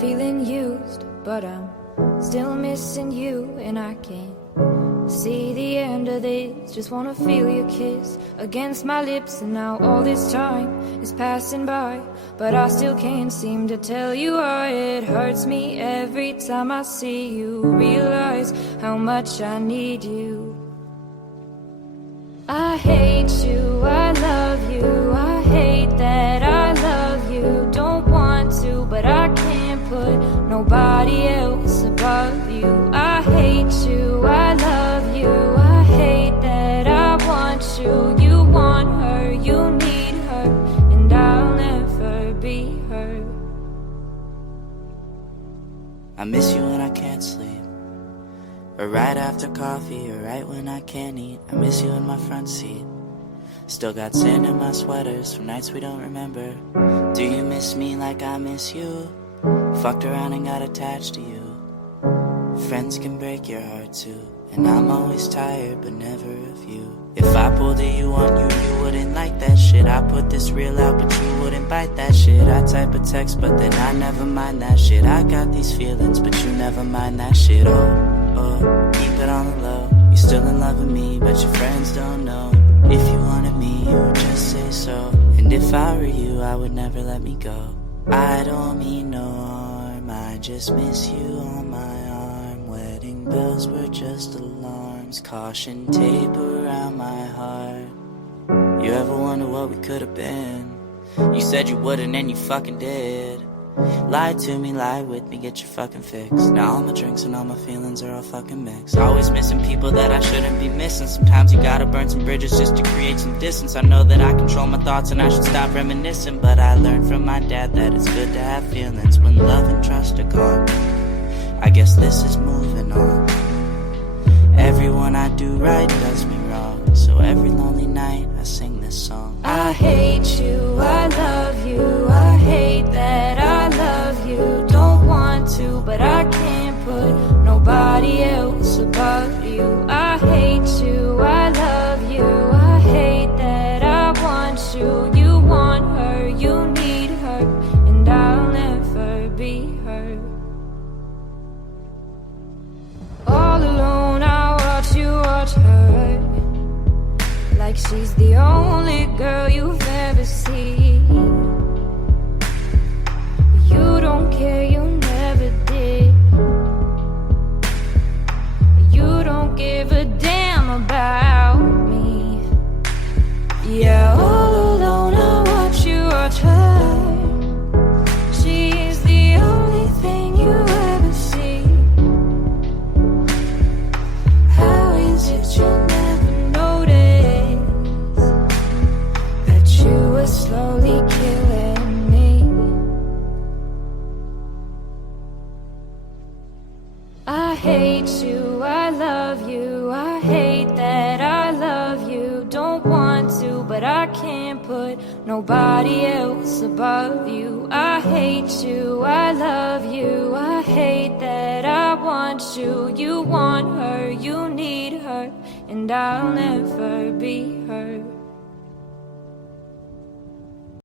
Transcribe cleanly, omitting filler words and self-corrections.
feeling used, but I'm still missing you, and I can't see the end of this. Just wanna feel your kiss against my lips, and now all this time is passing by, but I still can't seem to tell you why. It hurts me every time I see you, realize how much I need you. I hate you, I love you, I hate that I love you. Don't want to, but I can't put nobody else above you. I hate you, I love you, I hate that I want you. You want her, you need her, and I'll never be her. I miss you when I can't sleep, or right after coffee, or right when I can't eat. I miss you in my front seat. Still got sand in my sweaters from nights we don't remember. Do you miss me like I miss you? Fucked around and got attached to you. Friends can break your heart too, and I'm always tired but never of you. If I pulled a you on you, you wouldn't like that shit. I put this real out but you wouldn't bite that shit. I type a text but then I never mind that shit. I got these feelings but you never mind that shit. Oh, keep it on the low. You're still in love with me but your friends don't know. If you wanted me, you would just say so. And if I were you, I would never let me go. I don't mean no harm, I just miss you on my arm. Wedding bells were just alarms, caution tape around my heart. You ever wonder what we could have been? You said you wouldn't and you fucking did. Lie to me, lie with me, get your fucking fix. Now all my drinks and all my feelings are all fucking mixed. Always missing people that I shouldn't be missing. Sometimes you gotta burn some bridges just to create some distance. I know that I control my thoughts and I should stop reminiscing, but I learned from my dad that it's good to have feelings when love and trust are gone. I guess this is moving on. Everyone I do right does me wrong, so every lonely night I sing this song. I hate you, I love you, I hate that I love you. Don't want to, but I can't put nobody else above you. I hate you, I love you, I hate that I want you. You want her, you need her, and I'll never be her. All alone I watch you watch her, like she's the only girl you've ever seen. You don't care, you never did. You don't give a damn about me. Yeah, all alone I watch you watch her. She's the only thing you ever see. How is it you never notice that you were slowly killing me? I hate you, I love you, I hate that I love you. Don't want to, but I can't put nobody else above you. I hate you, I love you, I hate that I want you. You want her, you need her, and I'll never be her.